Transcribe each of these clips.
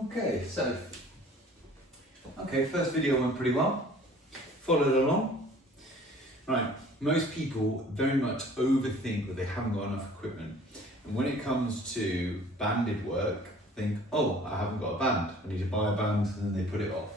Okay, first video went pretty well. Followed along. Right, most people very much overthink that they haven't got enough equipment. And when it comes to banded work, think, oh, I haven't got a band. I need to buy a band, and then they put it off.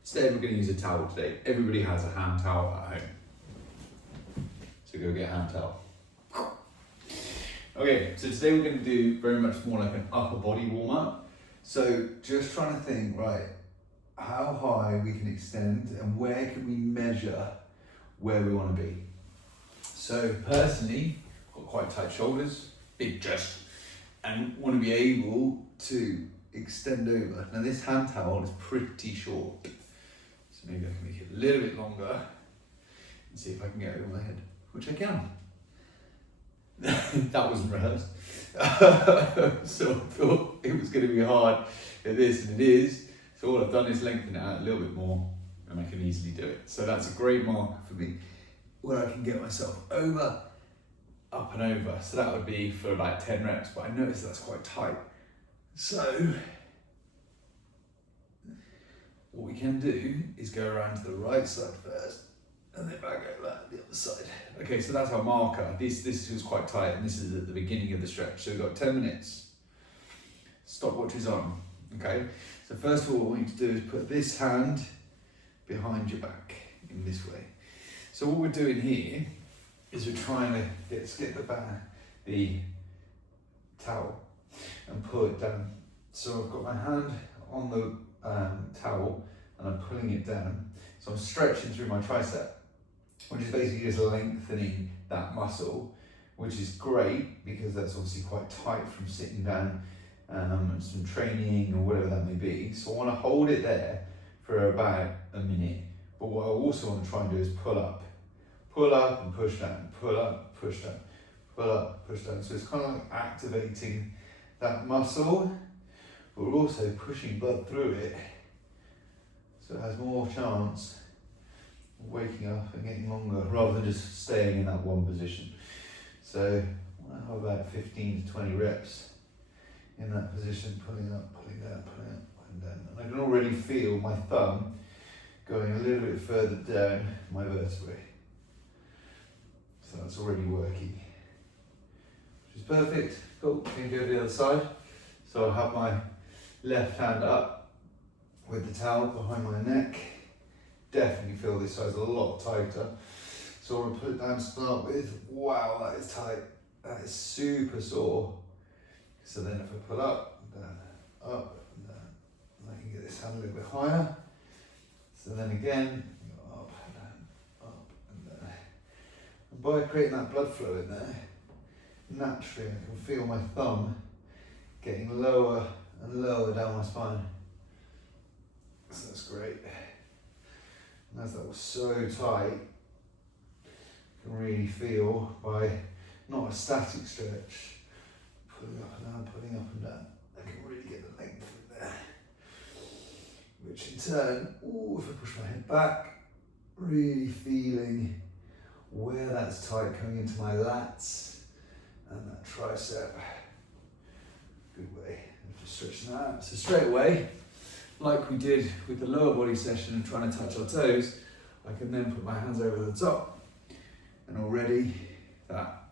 Instead, we're going to use a towel today. Everybody has a hand towel at home. So go get a hand towel. Okay, so today we're going to do very much more like an upper body warm up. So just trying to think, right, how high we can extend and where can we measure where we want to be. So personally, got quite tight shoulders, big chest, and want to be able to extend over. Now this hand towel is pretty short, so maybe I can make it a little bit longer and see if I can get it over my head, which I can. That wasn't rehearsed. So I thought it was going to be hard at this, and it is. So all I've done is lengthen it out a little bit more, and I can easily do it. So that's a great marker for me, where I can get myself over, up and over. So that would be for about 10 reps, but I notice that's quite tight. So what we can do is go around to the right side first, and then back over the other side. Okay, so that's our marker. This was quite tight, and this is at the beginning of the stretch. So we've got 10 minutes. Stopwatch is on, okay? So first of all, what we need to do is put this hand behind your back in this way. So what we're doing here is we're trying to get the towel and pull it down. So I've got my hand on the towel and I'm pulling it down. So I'm stretching through my tricep, which is basically just lengthening that muscle, which is great because that's obviously quite tight from sitting down and some training or whatever that may be. So I want to hold it there for about a minute. But what I also want to try and do is pull up and push down, pull up, push down, pull up, push down. So it's kind of like activating that muscle, but we're also pushing blood through it, so it has more chance of waking up and getting longer rather than just staying in that one position. So I have about 15 to 20 reps in that position, pulling up, pulling down, pulling up, pulling down. And I can already feel my thumb going a little bit further down my vertebrae. So that's already working, which is perfect. Cool, can go to the other side. So I have my left hand up with the towel behind my neck. Definitely feel this side's a lot tighter. So I'm going to put it down to start with. Wow, that is tight. That is super sore. So then if I pull up and down, and I can get this hand a little bit higher. So then again, go up and down, up and down. And by creating that blood flow in there, naturally I can feel my thumb getting lower and lower down my spine. So that's great. And as that was so tight, you can really feel by not a static stretch, pulling up and down, pulling up and down, I can really get the length in there. Which in turn, if I push my head back, really feeling where that's tight coming into my lats and that tricep. Good way of just stretching that out. So straight away, like we did with the lower body session and trying to touch our toes, I can then put my hands over the top, and already that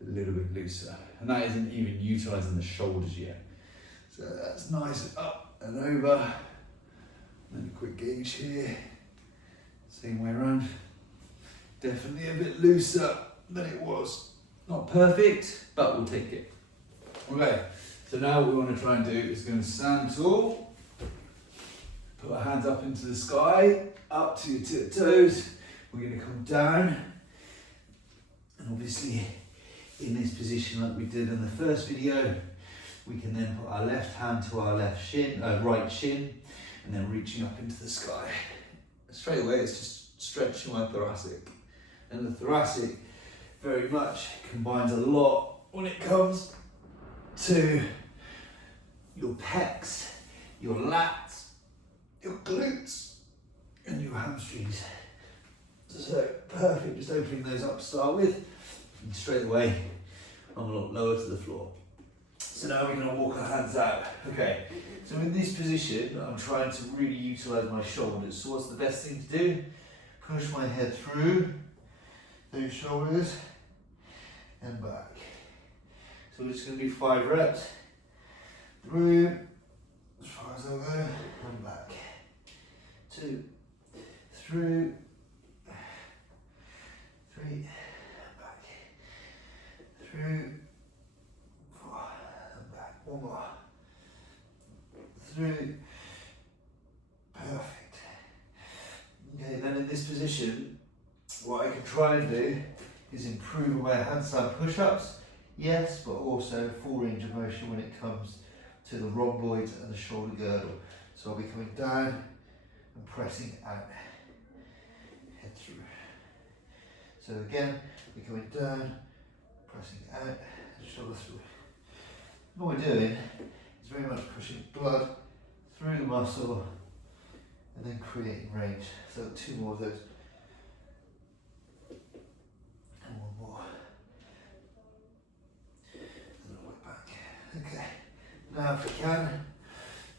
a little bit looser. And that isn't even utilising the shoulders yet. So that's nice, up and over. And then a quick gauge here, same way around. Definitely a bit looser than it was. Not perfect, but we'll take it. Okay, so now what we want to try and do is going to stand tall, put our hands up into the sky, up to your tip toes. We're going to come down, and obviously in this position like we did in the first video, we can then put our left hand to our left shin, right shin, and then reaching up into the sky. Straight away, it's just stretching my thoracic. And the thoracic very much combines a lot when it comes to your pecs, your lats, your glutes, and your hamstrings. So perfect, just opening those up to start with, and straight away, I'm a lot lower to the floor. So now we're going to walk our hands out. Okay, so in this position, I'm trying to really utilise my shoulders. So what's the best thing to do? Push my head through those shoulders and back. So we're just going to do 5 reps. Through, as far as I'll go, and back. 2, through, 3, back. Through, 4, and back. One more. Through. Perfect. Okay, then in this position, what I can try and do is improve on my handstand push-ups, yes, but also full range of motion when it comes to the rhomboids and the shoulder girdle. So I'll be coming down and pressing out, head through. So again, we're coming down, pressing out, and shoulder through. And what we're doing is very much pushing blood through the muscle and then creating range. So 2 more of those. And 1 more. And all the way back. Okay. Now if we can,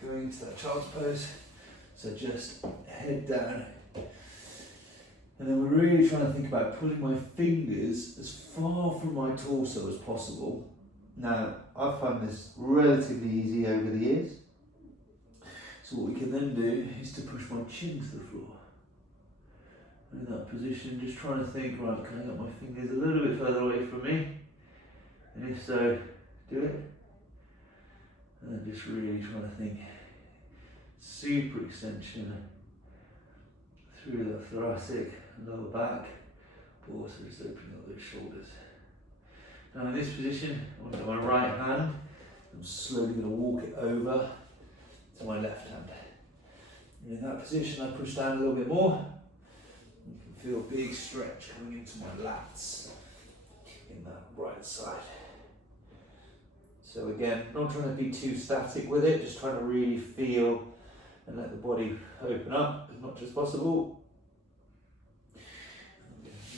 going into that child's pose. So just head down. And then we're really trying to think about pulling my fingers as far from my torso as possible. Now, I've found this relatively easy over the years. So what we can then do is to push my chin to the floor. And in that position, just trying to think, right, can I get my fingers a little bit further away from me? And if so, do it. And then just really trying to think, super extension through the thoracic and lower back, but also just opening up those shoulders. Now in this position, I'm going to my right hand, I'm slowly going to walk it over to my left hand. And in that position, I push down a little bit more. You can feel a big stretch coming into my lats in that right side. So again, not trying to be too static with it, just trying to really feel and let the body open up as much as possible.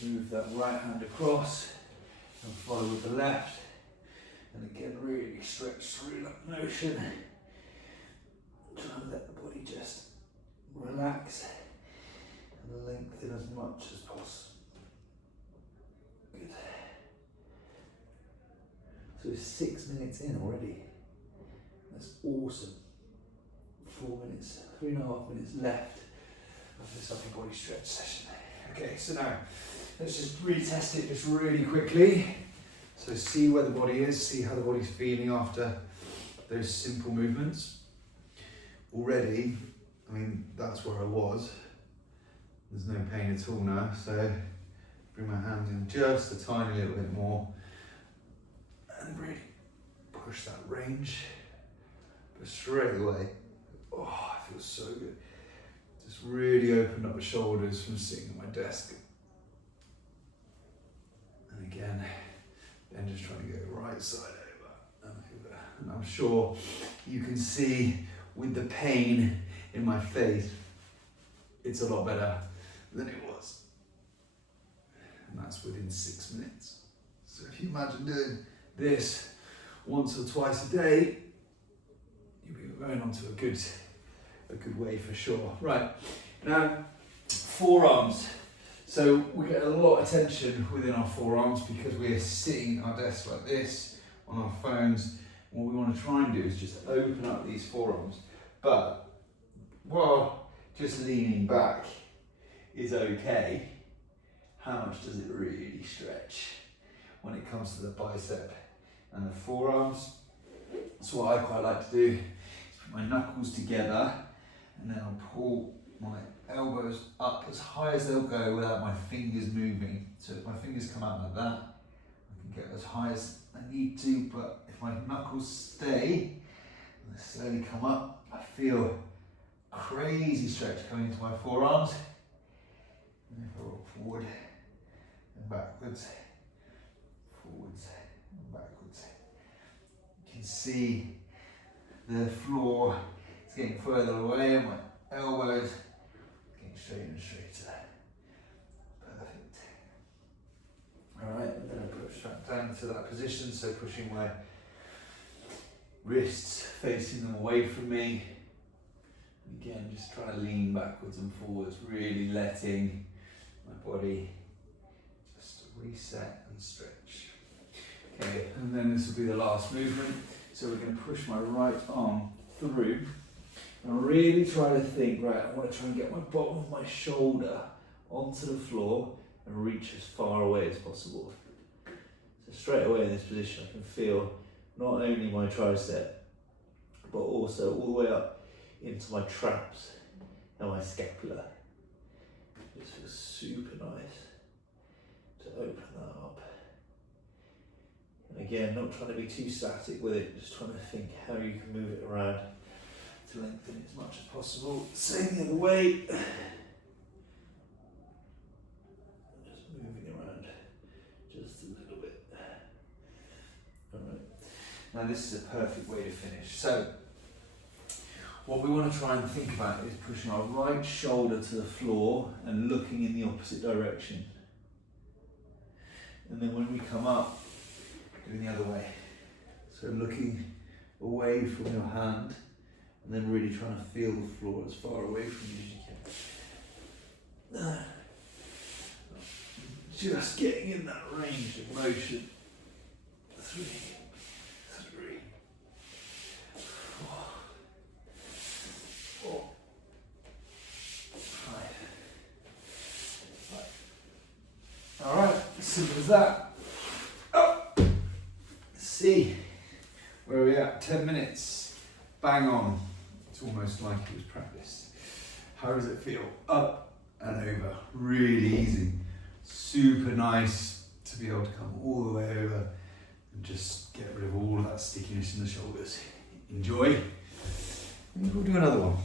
Move that right hand across and follow with the left. And again, really stretch through that motion. Try and let the body just relax and lengthen as much as possible. Good. So it's 6 minutes in already. That's awesome. 4 minutes, 3.5 minutes left of this upper body stretch session. Okay, so now let's just retest it just really quickly. So see where the body is, see how the body's feeling after those simple movements. Already, I mean, that's where I was. There's no pain at all now, so bring my hands in just a tiny little bit more and really push that range. But straight away, oh, it feels so good. Just really opened up the shoulders from sitting at my desk. And again, then just trying to go right side over and over. And I'm sure you can see with the pain in my face, it's a lot better than it was. And that's within 6 minutes. So if you imagine doing this once or twice a day, you'll be going on to a good way for sure. Right, now forearms. So we get a lot of tension within our forearms because we're sitting at our desk like this on our phones. What we want to try and do is just open up these forearms, but while just leaning back is okay, how much does it really stretch when it comes to the bicep and the forearms? So what I quite like to do is put my knuckles together and then I'll pull my elbows up as high as they'll go without my fingers moving. So if my fingers come out like that, I can get as high as I need to, but if my knuckles stay and they slowly come up, I feel crazy stretch coming into my forearms. And if I roll forward and backwards, forwards and backwards. You can see the floor is getting further away and my elbows getting straighter and straighter. Perfect. Alright, I'm going to push that down to that position, so pushing my wrists facing them away from me. Again, just trying to lean backwards and forwards, really letting my body just reset and stretch. Okay, and then this will be the last movement. So we're going to push my right arm through and really try to think, right, I want to try and get my bottom of my shoulder onto the floor and reach as far away as possible. So straight away in this position I can feel not only my tricep but also all the way up into my traps and my scapula. This feels super nice to open that up. And again, not trying to be too static with it, just trying to think how you can move it around to lengthen it as much as possible. Same the other way. Just moving around just a little bit. Alright. Now this is a perfect way to finish. So what we want to try and think about is pushing our right shoulder to the floor and looking in the opposite direction. And then when we come up, doing the other way. So looking away from your hand and then really trying to feel the floor as far away from you as you can. Just getting in that range of motion. 3, 3, 4, 4, 5. All right, simple as that. See where we're at, 10 minutes, bang on. It's almost like it was practiced. How does it feel? Up and over, really easy. Super nice to be able to come all the way over and just get rid of all of that stickiness in the shoulders. Enjoy. And we'll do another one.